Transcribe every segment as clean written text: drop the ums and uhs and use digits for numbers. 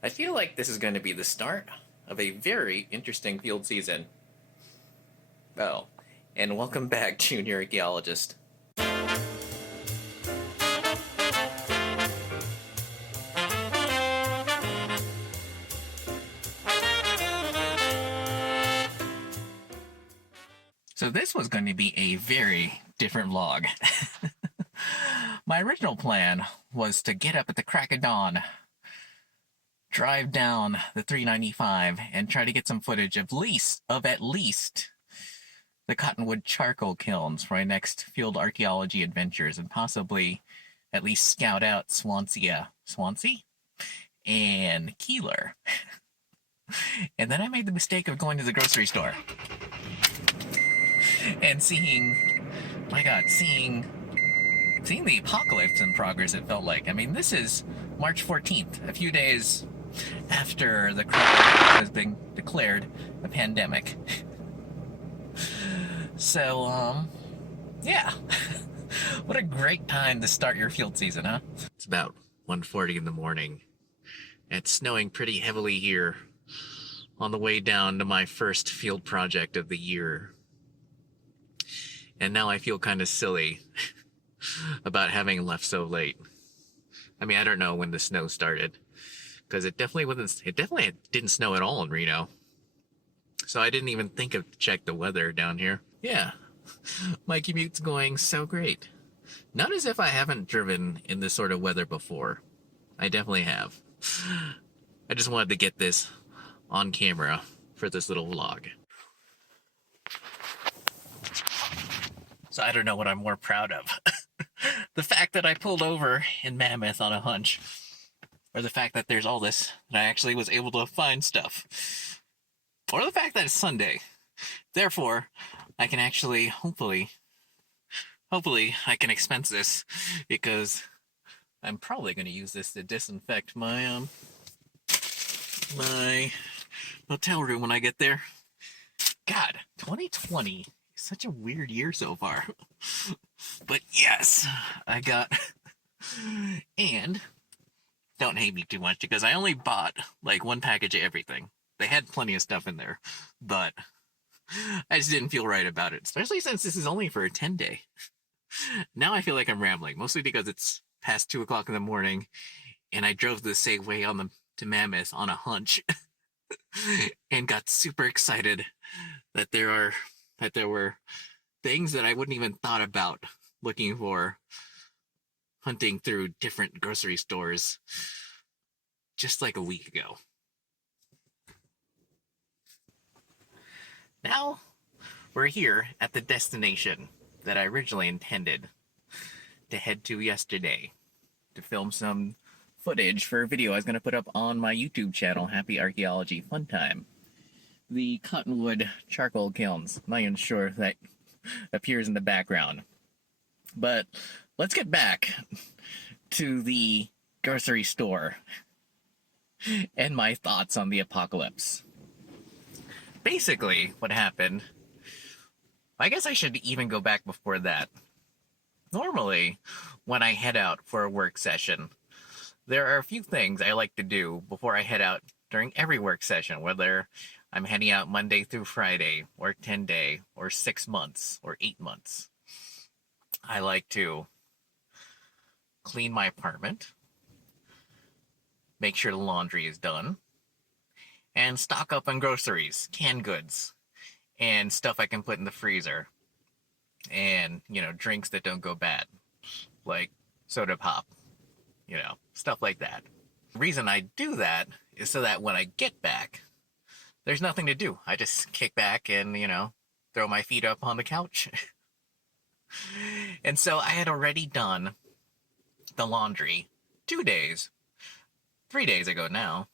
I feel like this is going to be the start of a very interesting field season. Oh, and welcome back, Junior Archaeologist. So this was going to be a very different vlog. My original plan was to get up at the crack of dawn, drive down the 395, and try to get some footage of at least the cottonwood charcoal kilns for my next Field Archaeology Adventures, and possibly at least scout out Swansea? And Keeler. And then I made the mistake of going to the grocery store and seeing the apocalypse in progress, it felt like. I mean, this is March 14th, a few days after the coronavirus has been declared a pandemic. So, yeah. What a great time to start your field season, huh? It's about 1:40 in the morning. It's snowing pretty heavily here on the way down to my first field project of the year. And now I feel kind of silly about having left so late. I mean, I don't know when the snow started, because it definitely didn't snow at all in Reno. So I didn't even think of to check the weather down here. Yeah, my commute's going so great. Not as if I haven't driven in this sort of weather before. I definitely have. I just wanted to get this on camera for this little vlog. So I don't know what I'm more proud of. The fact that I pulled over in Mammoth on a hunch, or the fact that there's all this, that I actually was able to find stuff, or the fact that it's Sunday. Therefore, I can actually, hopefully, I can expense this, because I'm probably going to use this to disinfect my hotel room when I get there. God, 2020 is such a weird year so far. But yes, I got... And don't hate me too much, because I only bought like one package of everything. They had plenty of stuff in there, but I just didn't feel right about it, especially since this is only for a 10-day. Now I feel like I'm rambling, mostly because it's past 2 o'clock in the morning, and I drove the same way to Mammoth on a hunch, and got super excited that there were things that I wouldn't even thought about looking for, hunting through different grocery stores just like a week ago. Now we're here at the destination that I originally intended to head to yesterday to film some footage for a video I was going to put up on my YouTube channel, Happy Archaeology Fun Time. The cottonwood charcoal kilns. I'm not even sure if that appears in the background. But let's get back to the grocery store and my thoughts on the apocalypse. Basically, what happened, I guess I should even go back before that. Normally, when I head out for a work session, there are a few things I like to do before I head out during every work session, whether I'm heading out Monday through Friday, or 10-day, or 6 months, or 8 months. I like to clean my apartment, make sure the laundry is done, and stock up on groceries, canned goods, and stuff I can put in the freezer. And, drinks that don't go bad, like soda pop, stuff like that. The reason I do that is so that when I get back, there's nothing to do. I just kick back and, throw my feet up on the couch. And so I had already done the laundry 2 days, 3 days ago now.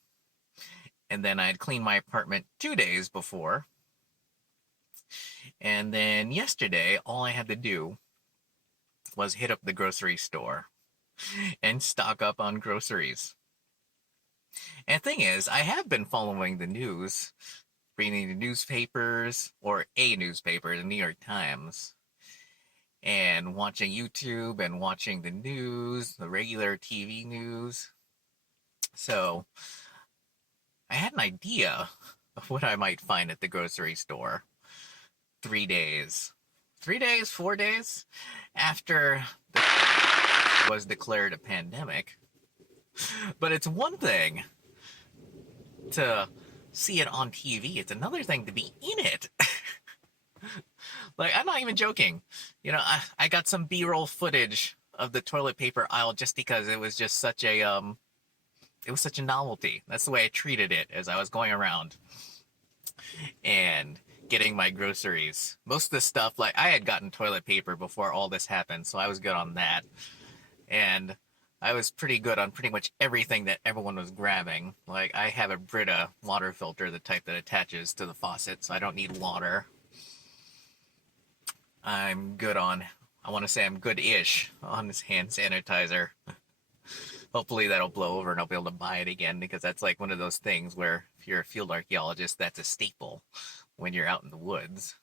And then I'd cleaned my apartment 2 days before. And then yesterday, all I had to do was hit up the grocery store and stock up on groceries. And the thing is, I have been following the news, reading the newspapers, or a newspaper, the New York Times, and watching YouTube and watching the news, the regular TV news. So I had an idea of what I might find at the grocery store 3 days. 3 days, 4 days after the was declared a pandemic. But it's one thing to see it on TV, it's another thing to be in it. Like, I'm not even joking. I got some B-roll footage of the toilet paper aisle just because it was just such a it was such a novelty. That's the way I treated it as I was going around and getting my groceries. Most of the stuff, like, I had gotten toilet paper before all this happened, so I was good on that. And I was pretty good on pretty much everything that everyone was grabbing. Like, I have a Brita water filter, the type that attaches to the faucet, so I don't need water. I'm good on, I want to say I'm good-ish on this hand sanitizer. Hopefully that'll blow over and I'll be able to buy it again, because that's like one of those things where if you're a field archaeologist, that's a staple when you're out in the woods.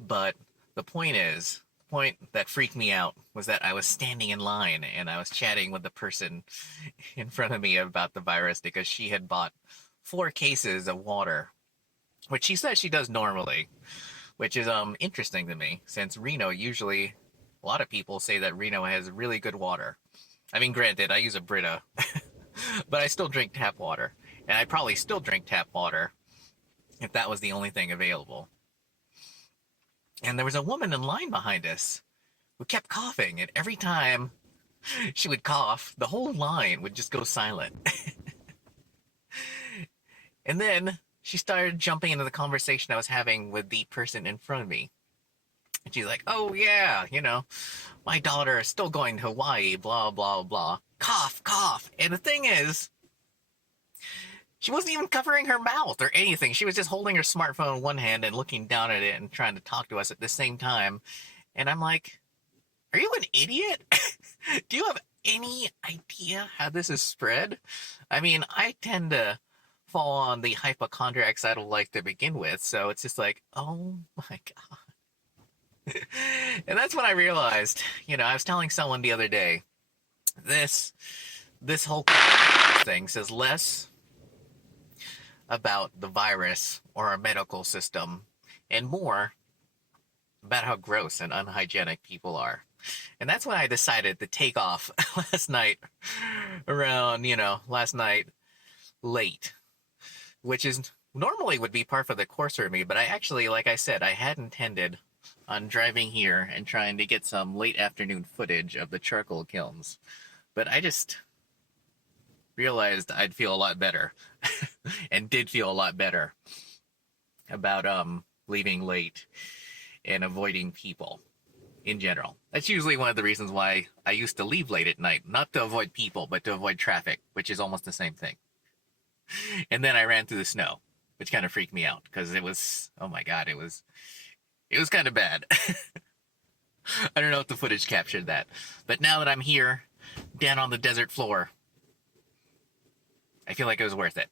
But the point that freaked me out was that I was standing in line and I was chatting with the person in front of me about the virus because she had bought 4 cases of water, which she says she does normally, which is interesting to me, since Reno usually, a lot of people say that Reno has really good water. I mean, granted, I use a Brita, but I still drink tap water, and I'd probably still drink tap water if that was the only thing available. And there was a woman in line behind us who kept coughing, and every time she would cough, the whole line would just go silent. And then she started jumping into the conversation I was having with the person in front of me. And she's like, oh yeah, my daughter is still going to Hawaii, blah, blah, blah. Cough, cough. And the thing is, she wasn't even covering her mouth or anything. She was just holding her smartphone in one hand and looking down at it and trying to talk to us at the same time. And I'm like, are you an idiot? Do you have any idea how this is spread? I mean, I tend to fall on the hypochondriac side of life to begin with, so it's just like, oh my god. And that's when I realized, I was telling someone the other day, this whole thing says less about the virus or our medical system and more about how gross and unhygienic people are. And that's when I decided to take off last night late, which is normally would be part of the course for me, but I actually, like I said, I had intended on driving here and trying to get some late afternoon footage of the charcoal kilns. But I just realized I'd feel a lot better and did feel a lot better about leaving late and avoiding people in general. That's usually one of the reasons why I used to leave late at night, not to avoid people, but to avoid traffic, which is almost the same thing. And then I ran through the snow, which kind of freaked me out because it was, oh my god, it was kind of bad. I don't know if the footage captured that, but now that I'm here, down on the desert floor, I feel like it was worth it.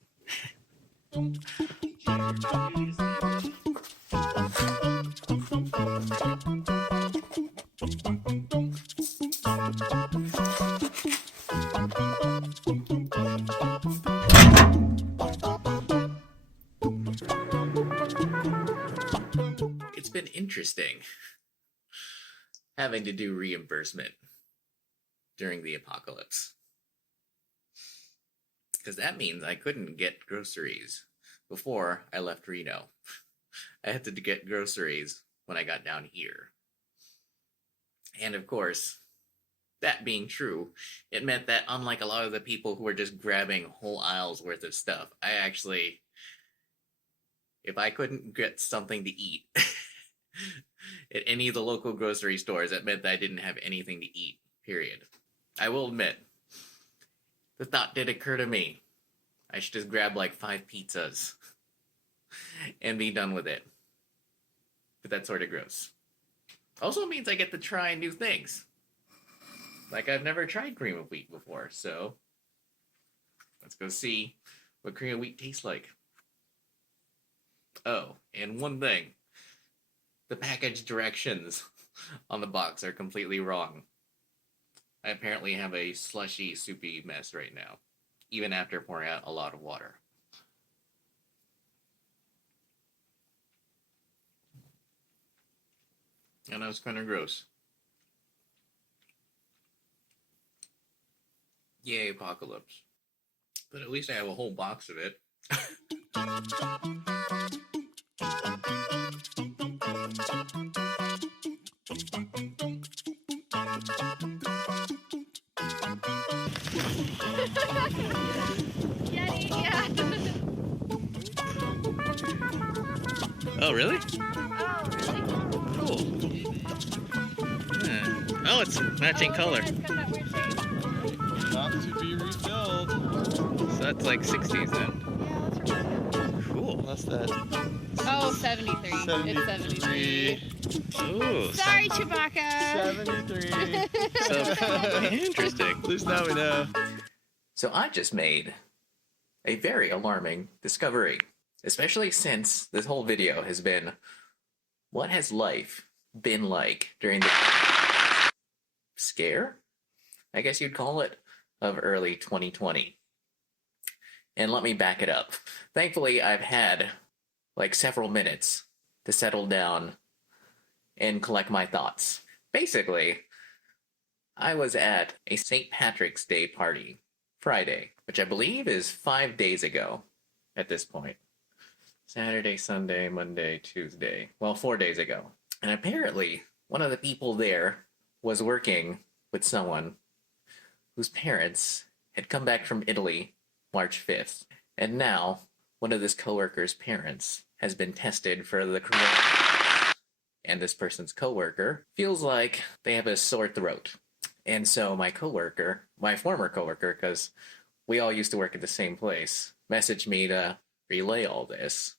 It's been interesting having to do reimbursement during the apocalypse, because that means I couldn't get groceries before I left Reno. I had to get groceries when I got down here. And of course, that being true, it meant that unlike a lot of the people who were just grabbing whole aisles worth of stuff, I actually, if I couldn't get something to eat at any of the local grocery stores, that meant that I didn't have anything to eat, period. I will admit, the thought did occur to me, I should just grab like 5 pizzas and be done with it. But that's sort of gross. Also means I get to try new things. Like, I've never tried cream of wheat before, so let's go see what cream of wheat tastes like. Oh, and one thing. The package directions on the box are completely wrong. I apparently have a slushy, soupy mess right now. even after pouring out a lot of water. I know it's kind of gross. Yay, apocalypse. But at least I have a whole box of it. Yeti, yeah. Oh, really? Oh, really? Cool. Yeah. Oh, it's matching color. Yeah, it's got that weird shape. About to be refilled. So that's like 60s then. Yeah, let's record it. Cool. What's that? Oh, 73. It's 73. Ooh. Sorry, Chewbacca. 73. So interesting. At least now we know. So I just made a very alarming discovery, especially since this whole video has been, what has life been like during the scare, I guess you'd call it, of early 2020. And let me back it up. Thankfully, I've had like several minutes to settle down and collect my thoughts. Basically, I was at a St. Patrick's Day party Friday, which I believe is 5 days ago at this point. Saturday, Sunday, Monday, Tuesday. Well, 4 days ago. And apparently, one of the people there was working with someone whose parents had come back from Italy March 5th. And now, one of this coworker's parents has been tested for the coronavirus. And this person's coworker feels like they have a sore throat. And so my coworker, my former coworker, because we all used to work at the same place, messaged me to relay all this.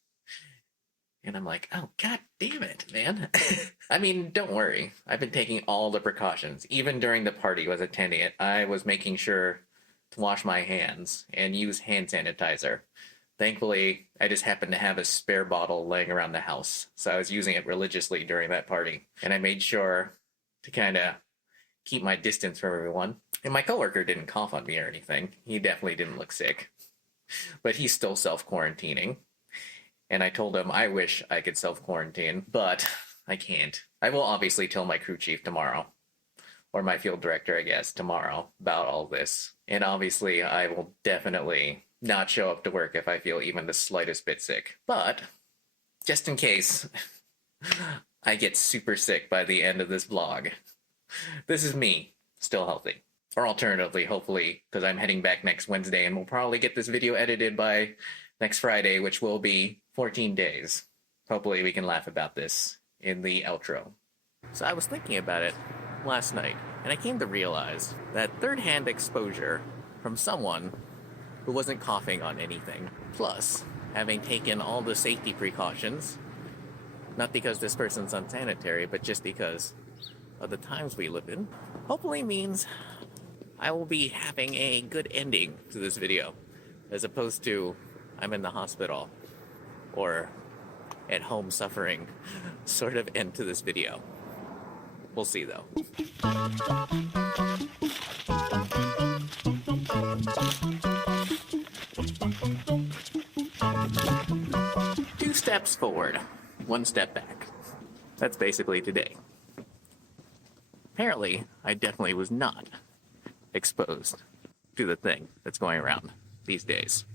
And I'm like, oh, god damn it, man. I mean, don't worry. I've been taking all the precautions. Even during the party I was attending it, I was making sure to wash my hands and use hand sanitizer. Thankfully, I just happened to have a spare bottle laying around the house, so I was using it religiously during that party. And I made sure to kind of keep my distance from everyone. And my coworker didn't cough on me or anything. He definitely didn't look sick. But he's still self-quarantining. And I told him I wish I could self-quarantine, but I can't. I will obviously tell my crew chief tomorrow, or my field director, I guess, tomorrow about all this. And obviously, I will definitely not show up to work if I feel even the slightest bit sick. But, just in case I get super sick by the end of this vlog, this is me, still healthy. Or alternatively, hopefully, because I'm heading back next Wednesday and we'll probably get this video edited by next Friday, which will be 14 days. Hopefully we can laugh about this in the outro. So I was thinking about it last night, and I came to realize that third-hand exposure from someone who wasn't coughing on anything, plus having taken all the safety precautions, not because this person's unsanitary, but just because of the times we live in, hopefully means I will be having a good ending to this video, as opposed to I'm in the hospital or at home suffering sort of end to this video. We'll see though. 2 steps forward, 1 step back. That's basically today. Apparently, I definitely was not exposed to the thing that's going around these days.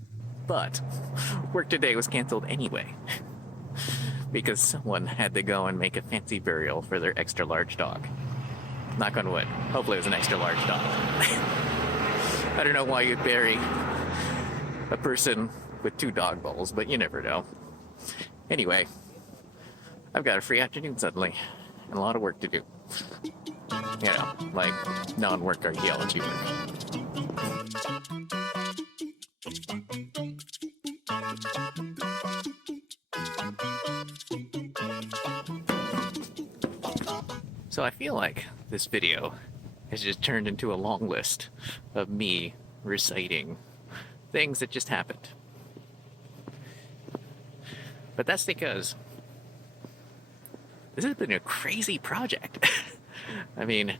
But work today was canceled anyway, because someone had to go and make a fancy burial for their extra large dog. Knock on wood. Hopefully it was an extra large dog. I don't know why you'd bury a person with 2 dog bowls, but you never know. Anyway, I've got a free afternoon suddenly, and a lot of work to do. You know, like non-work archaeology work. So I feel like this video has just turned into a long list of me reciting things that just happened. But that's because this has been a crazy project. I mean,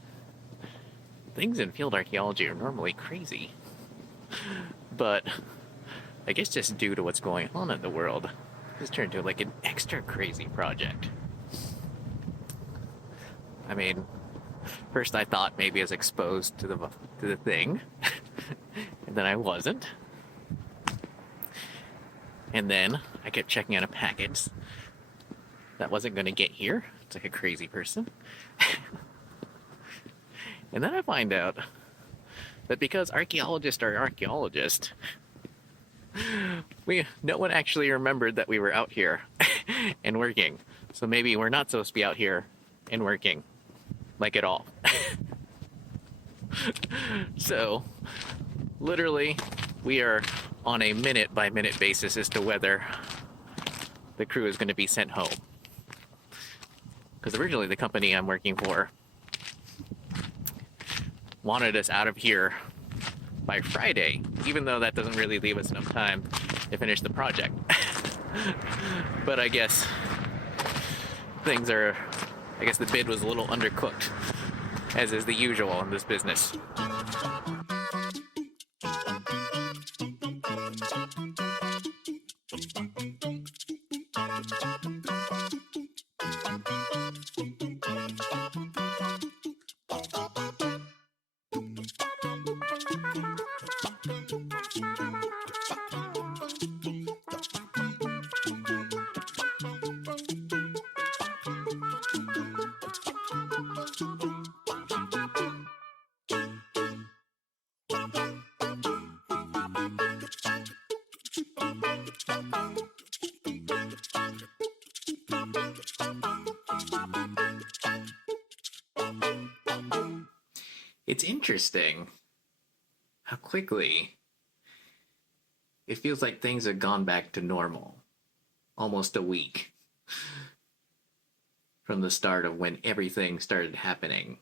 things in field archaeology are normally crazy. But I guess just due to what's going on in the world, this turned into like an extra crazy project. I mean, first I thought maybe I was exposed to the thing, and then I wasn't. And then I kept checking out a package that wasn't going to get here. It's like a crazy person. And then I find out that because archaeologists are archaeologists, no one actually remembered that we were out here and working. So maybe we're not supposed to be out here and working, like at all. So, literally, we are on a minute-by-minute basis as to whether the crew is going to be sent home. Because originally the company I'm working for wanted us out of here by Friday, even though that doesn't really leave us enough time to finish the project. But I guess the bid was a little undercooked, as is the usual in this business. It's interesting how quickly it feels like things have gone back to normal. Almost a week from the start of when everything started happening.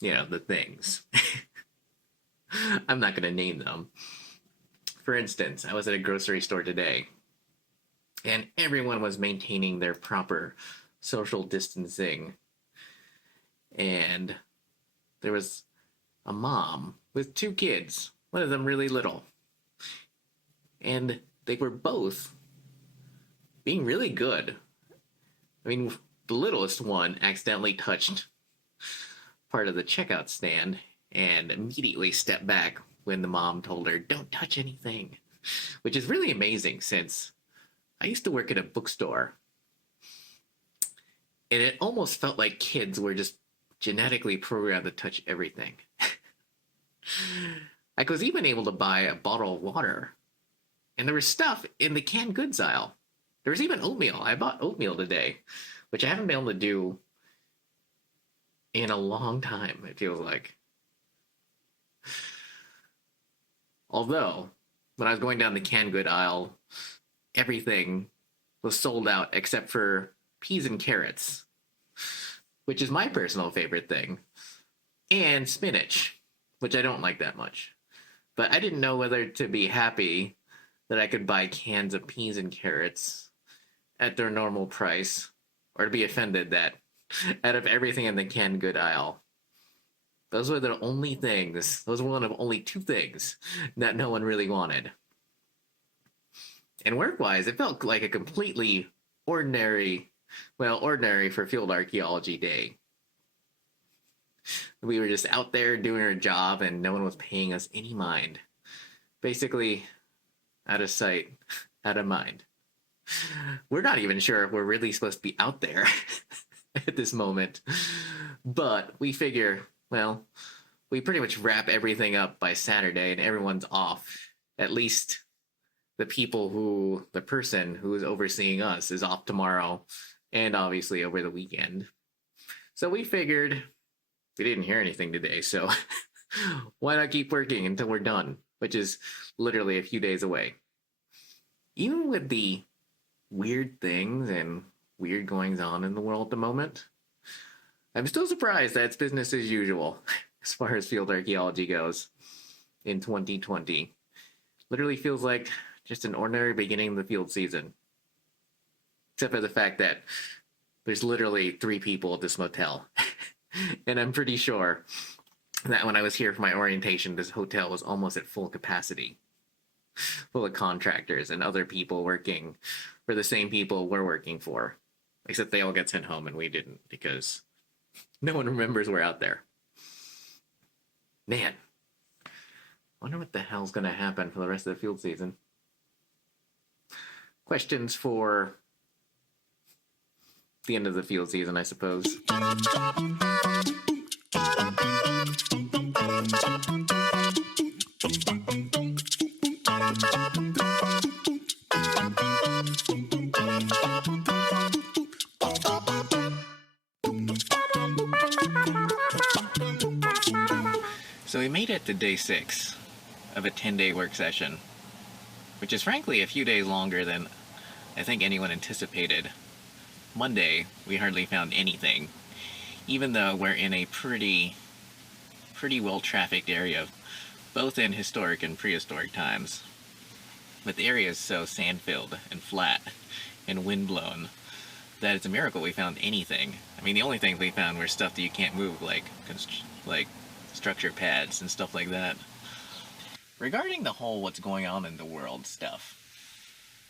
You know, the things. I'm not going to name them. For instance, I was at a grocery store today, and everyone was maintaining their proper social distancing. And there was a mom with two kids, one of them really little. And they were both being really good. I mean, the littlest one accidentally touched part of the checkout stand and immediately stepped back when the mom told her, "Don't touch anything," which is really amazing since I used to work at a bookstore. And it almost felt like kids were just genetically programmed to touch everything. I was even able to buy a bottle of water, and there was stuff in the canned goods aisle. There was even oatmeal. I bought oatmeal today, which I haven't been able to do in a long time, it feels like. Although, when I was going down the canned good aisle, everything was sold out except for peas and carrots, which is my personal favorite thing, and spinach, which I don't like that much. But I didn't know whether to be happy that I could buy cans of peas and carrots at their normal price, or to be offended that out of everything in the canned good aisle, those were one of only two things that no one really wanted. And work-wise, it felt like a completely ordinary for Field Archaeology Day. We were just out there doing our job and no one was paying us any mind. Basically, out of sight, out of mind. We're not even sure if we're really supposed to be out there at this moment. But we figure, well, we pretty much wrap everything up by Saturday and everyone's off. At least the person who is overseeing us is off tomorrow and obviously over the weekend. So we figured we didn't hear anything today, so why not keep working until we're done, which is literally a few days away. Even with the weird things and weird goings on in the world at the moment, I'm still surprised that it's business as usual as far as field archaeology goes in 2020. Literally feels like just an ordinary beginning of the field season. Except for the fact that there's literally 3 people at this motel. And I'm pretty sure that when I was here for my orientation, this hotel was almost at full capacity. full of contractors and other people working for the same people we're working for. Except they all got sent home and we didn't because no one remembers we're out there. Man, I wonder what the hell's going to happen for the rest of the field season. Questions for the end of the field season, I suppose. So we made it to day 6 of a 10-day work session, which is frankly a few days longer than I think anyone anticipated. Monday, we hardly found anything, even though we're in a pretty well-trafficked area, both in historic and prehistoric times. But the area is so sand-filled and flat and wind-blown that it's a miracle we found anything. I mean, the only things we found were stuff that you can't move, like structure pads and stuff like that. Regarding the whole what's going on in the world stuff,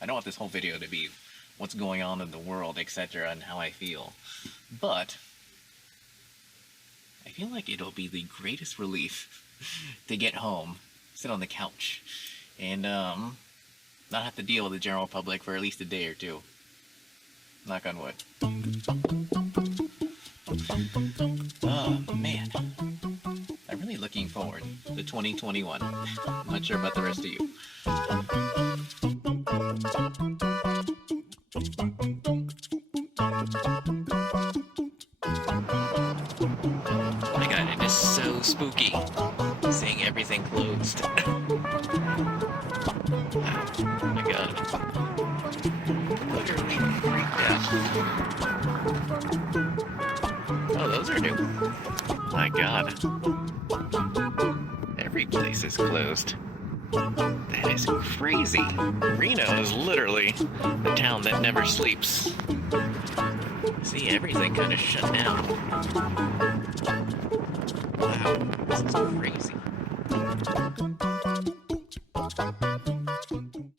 I don't want this whole video to be what's going on in the world, etc., and how I feel, but I feel like it'll be the greatest relief to get home, sit on the couch, and not have to deal with the general public for at least a day or two. Knock on wood. Oh, man. I'm really looking forward to 2021. I'm not sure about the rest of you. My god, it is so spooky seeing everything closed. Oh my god. Literally freaked out. Oh, those are new. My god. Every place is closed. That is crazy. Reno is literally the town that never sleeps. See, everything kind of shut down. Wow, this is crazy.